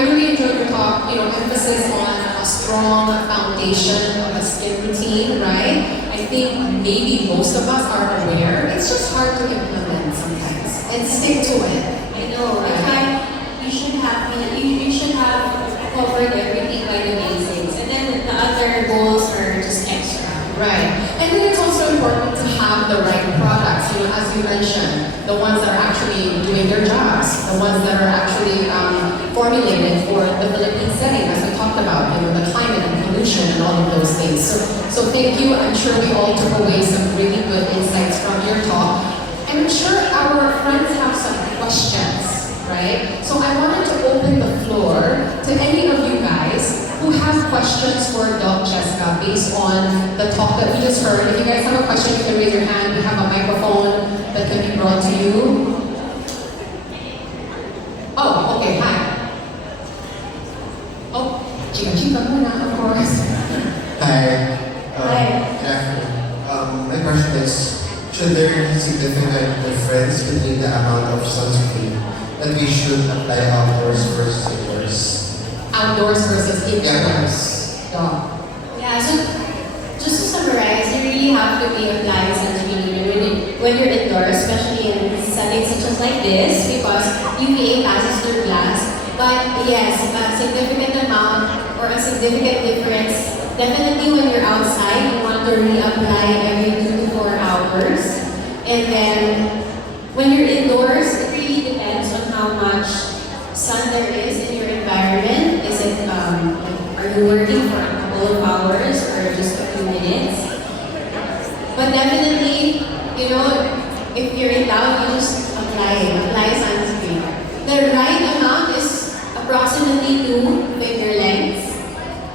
I really enjoyed your talk, emphasis on a strong foundation of a skin routine, right? I think maybe most of us are aware. It's just hard to implement sometimes and stick to it. I know. In fact, you should have covered everything by the basics, and then the other goals are just extra. Right. And then it's also important to have the right products, as you mentioned, the ones that are actually doing their jobs, the ones that are actually formulated for the Philippine setting, as we talked about, the climate and pollution and all of those things. So thank you. I'm sure we all took away some really good insights from your talk. And I'm sure our friends have some questions, right? So I wanted to open the floor to any of you guys who have questions for Doc Jessica based on the talk that we just heard. If you guys have a question, you can raise your hand. We have a microphone that can be brought to you. Oh, okay, hi. Oh, chika muna, of course. Hi. Hi. Good afternoon. My question is, should there be significant difference between the amount of sunscreen that we should apply outdoors versus indoors? Outdoors versus indoors. Yes. Doc. Yeah, so just to summarize, you really have to be applying sunscreen when you're indoors, especially in settings such as like this, because UVA passes through glass. But yes, a significant amount or a significant difference. Definitely when you're outside, you want to reapply every 2 to 4 hours. And then when you're indoors, it really depends on how much sun there is in your environment. Is it, are you working for a couple of hours or just a few minutes? But definitely, if you're in doubt, you just apply sunscreen. The right amount is approximately 2 finger lengths.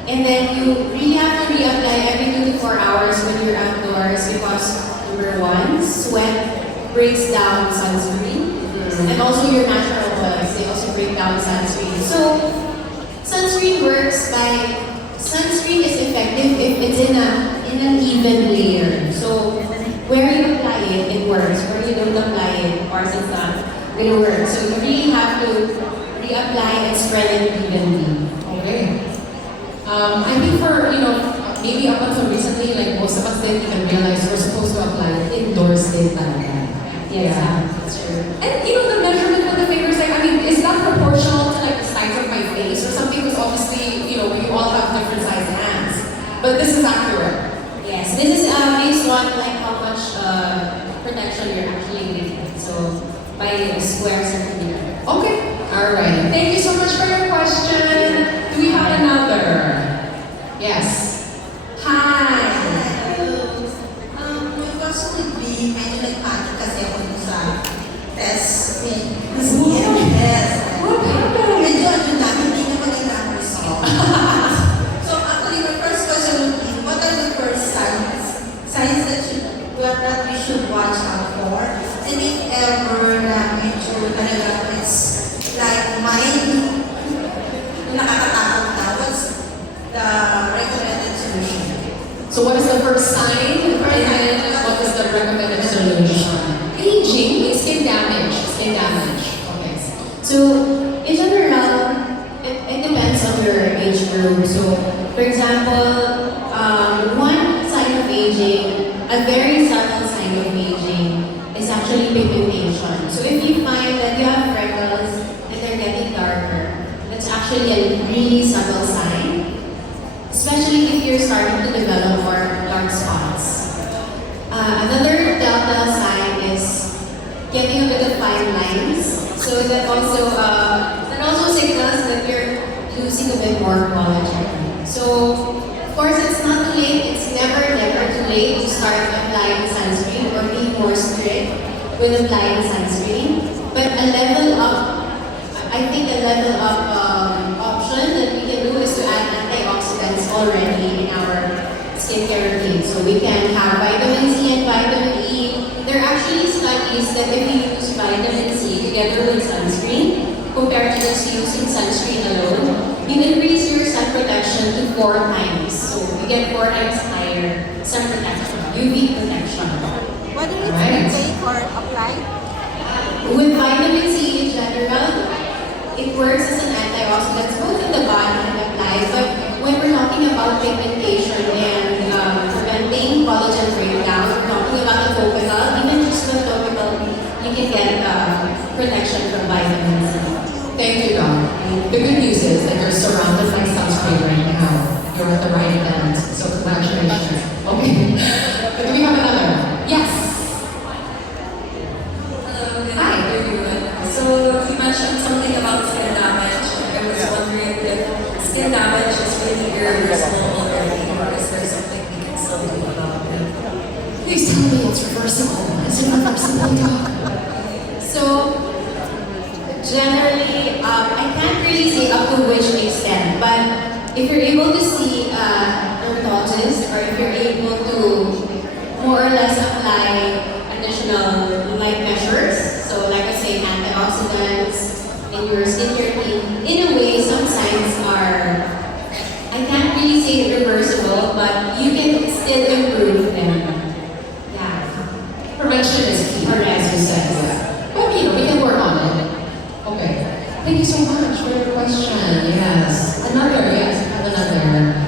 And then you really have to reapply every 2 to 4 hours when you're outdoors because number 1, sweat breaks down sunscreen. And also your natural oils, they also break down sunscreen. So sunscreen is effective if it's in an even layer. So where you apply it, it works. Where you don't apply it, of course it's not gonna work. So you really have to reapply and spread it evenly. Okay. I think for, maybe up until recently, like most of us didn't even realize we're supposed to apply it indoors din talaga. Yeah, that's true. And the measurement of the fingers, is that proportional to the size of my face or something? Because obviously, we all have different sized hands. But this is accurate. Yes, this is based on how much protection you're actually getting. So by a square centimeter. Okay. All right. Thank you so much for your question. Do we have another? Yes. Hi. Yung kaso would be, medyo nagpanic kasi ako dun sa test. Yes. What happened? Medyo yung dami, hindi na maganda ang result. So actually, my first question would be, what are the first signs that we should watch out for? And if ever na medyo talaga it's like mind, nakakatakot na, what's the recommended solution? So what is the first sign? And then what is the recommended solution? Aging, skin damage. Okay. So, in general, it depends on your age group. So, for example, one sign of aging, a very subtle sign of aging, is actually pigmentation. So, if you find that you have freckles and they're getting darker, that's actually a really subtle sign. Especially if you're starting to develop more dark spots. Another telltale sign is getting a bit of fine lines. So that also signals that you're losing a bit more collagen. So of course it's not too late. It's never too late to start applying sunscreen or be more strict with applying sunscreen. But I think a level up option that we can do is to add antioxidants already in our skincare routine. So we can have vitamin C and vitamin E. There are actually studies that if you use vitamin C together with sunscreen, compared to just using sunscreen alone, you increase your sun protection to 4 times. So you get 4 times higher sun protection, UV protection. What do you Right. take or apply? With vitamin C in general, it works as an antioxidants both in the body and applied. But when we're talking about pigmentation and preventing collagen breakdown, we're talking about the topical, even just the topical, you can get protection from vitamin C. Thank you, Doc. The good news is that you're surrounded by sunscreen right now. You're at the right event, so congratulations. Okay. Do we have another? Yes. Hello, good Hi. everyone. So you mentioned something about skin damage. I was wondering if skin damage is really irreversible already, or is there something we can still do about it? Please tell me it's reversible. Is it reversible, Doc? So, generally, I can't really say up to which extent, but if you're able to see dermatologist, or if you're able to more or less apply additional light measures, so like I say, antioxidants in your skincare routine, in a way, some signs are, I can't really say reversible, but you can still improve them. Yeah. Prevention is key, as you said. Yeah. But you know, we can work on it. Okay. Thank you so much for your question. Yes. Another, yes, I have another.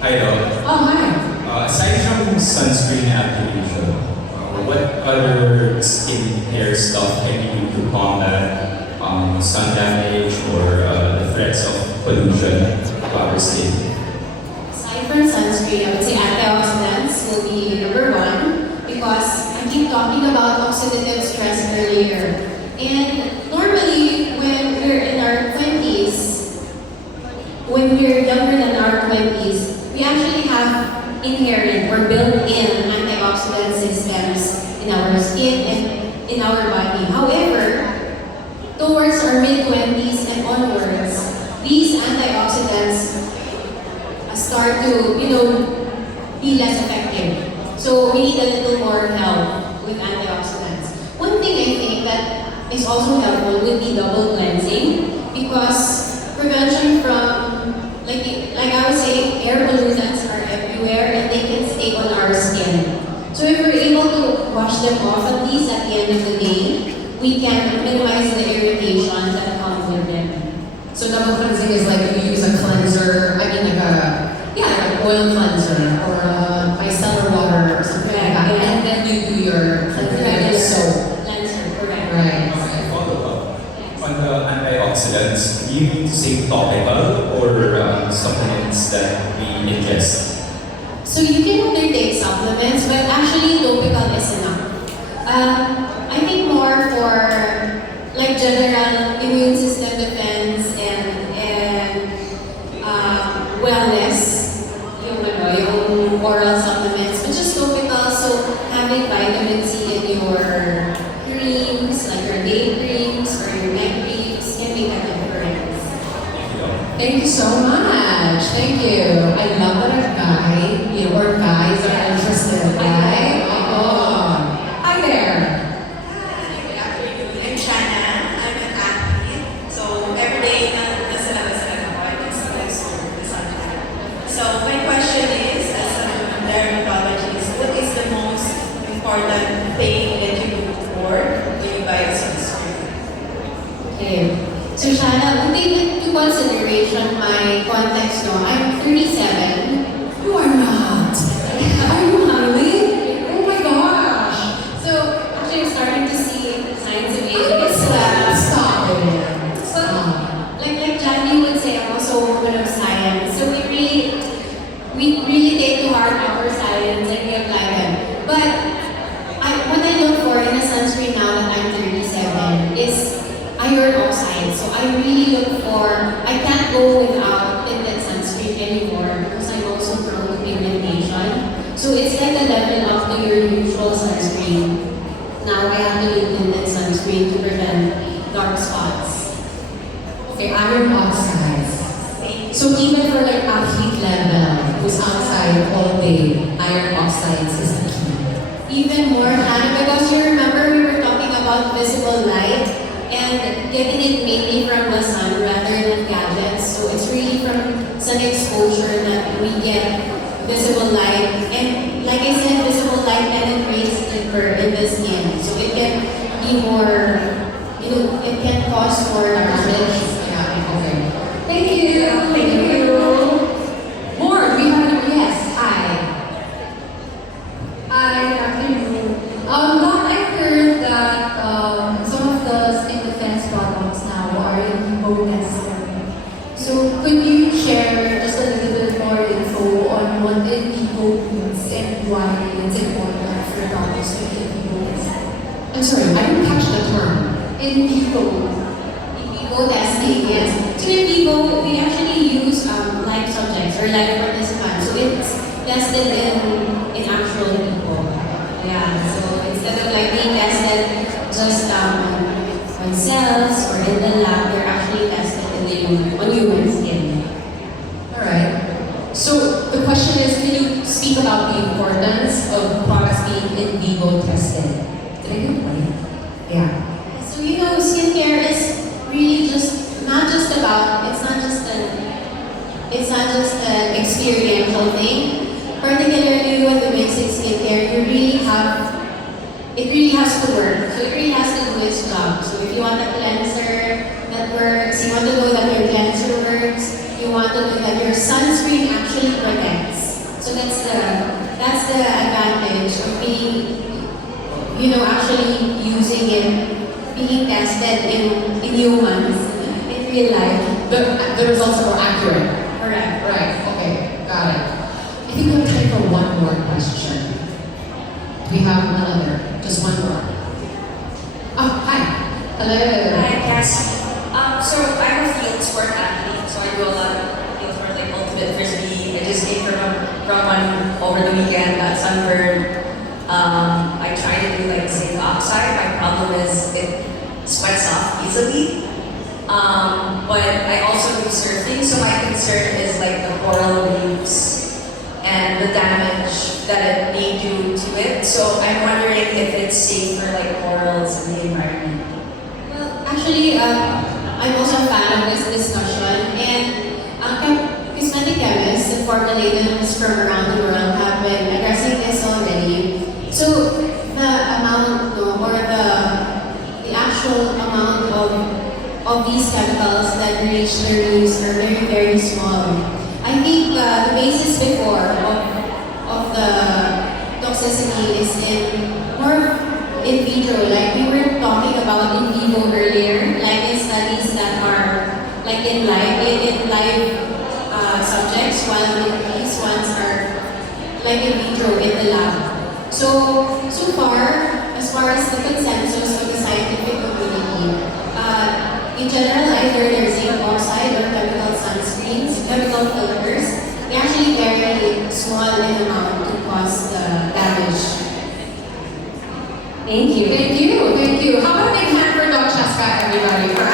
Hi, Doc. Oh, hi. Aside from sunscreen application, what other skincare stuff can you do to combat sun damage or the threats of pollution to our skin? Aside from sunscreen, I would say antioxidants will be number one because I keep talking about oxidative stress earlier. And normally, when we're in our 20s, when we're younger than our 20s, we actually have inherent or built-in antioxidant systems in our skin and in our body. However, towards our mid-20s and onwards, these antioxidants start to, be less effective. So we need a little more help with antioxidants. One thing I think that is also helpful would be double cleansing because prevention from, like I was saying, air pollutants are everywhere and they can stay on our skin. So if we're able to wash them off at least at the end of the day, we can minimize the irritation that comes with them. So double cleansing is like you use a cleanser, like an oil cleanser or a micellar water or something like that. Yeah. And then you do your cleansing with soap. Cleanser, correct. Right. Follow-up. On the antioxidants, do you mean to say topical or supplements that we ingest? So you can either take supplements, but actually topical is enough. I think more for like general immune system defense and wellness, yung oral supplements, but just topical. So having vitamin C in your creams, like your day creams or your neck creams, can make a difference. Thank you, Doc. Thank you so much. Thank you. I love that a guy, or guys are interested, right? Oh. Hi there. Good afternoon. I'm Shanna. I'm an athlete. So every day nasa labas ako, I can still explore the sunshine. So my question is, as a dermatologist, what is the most important thing that you look for when you buy a sunscreen? Okay. So Shana, take into consideration my context, no? I'm 37. You are not. Are you really? Oh my gosh. So actually I'm starting to see signs of aging as Stop well. it. But like Johnny would say, I'm also a woman of science. So we really take to heart our science and we apply them. But what I look for in a sunscreen now that I'm 37 is iron oxide. So I really look for, I can't go without tinted sunscreen anymore because I'm also prone to pigmentation. So it's like a level up to your usual sunscreen. Now I have to do tinted sunscreen to prevent dark spots. Okay, iron oxides. So even for like athlete level, who's outside all day, iron oxides is the key. Even more, Hannah, because you remember we were talking about visible light and getting it mainly from the sun rather than gadgets. So it's really from sun exposure that we get visible light. And like I said, visible light penetrates deeper in the skin. So it can be more, it can cause more damage Thank you. Thank you. More, do we have any? Yes, hi. Hi, good afternoon. Doc, I heard that some of the skin defense products now are in vivo testing. So could you share just a little bit more info on what in vivo means and why it's important for doctors to be in vivo testing? I'm sorry, I didn't catch the term. In vivo. In vivo testing, yes. So in vivo, we actually use live subjects or live participants. So it's tested in actual people. Yeah, so instead of like being tested just on cells or in the lab, they're actually tested on human skin. Alright. So the question is, can you speak about the importance of products being in vivo tested? Did I get it right? Yeah. So skincare is really not just an experiential thing. Particularly with the basic skincare, it really has to work. So it really has to do its job. So if you want a cleanser that works, you want to know that your cleanser works, you want to know that your sunscreen actually protects. So that's the advantage of being, actually using it, being tested in humans, in real life. The results are more accurate. Correct. Right, okay, got it. I think we have time for one more question. We have another, just one more. Oh, hi. Hello. Hi, Cassie. So I'm a field sport athlete, so I do a lot of field sport like ultimate frisbee. I just came from one over the weekend, got sunburned. I try to do like zinc oxide. My problem is it sweats off easily. But I also do surfing, so my concern is like the coral reefs and the damage that it may do to it. So I'm wondering if it's safe for like corals in the environment. Well, actually, I'm also a fan of this discussion, and cosmetic chemists and formulators from around the world have been addressing this already. So the amount, or the actual amount of these chemicals that reach the reefs are very, very small. I think the basis before of the toxicity is more in vitro. Like we were talking about in vivo earlier, like in studies that are like in live subjects, while these ones are like in vitro in the lab. So far, as far as the consensus of the scientific community, in general, either they're zinc oxide or chemical sunscreens, chemical filters, they're actually very small in amount to cause the damage. Thank you. How about a big hand for Doc Cheska, everybody, for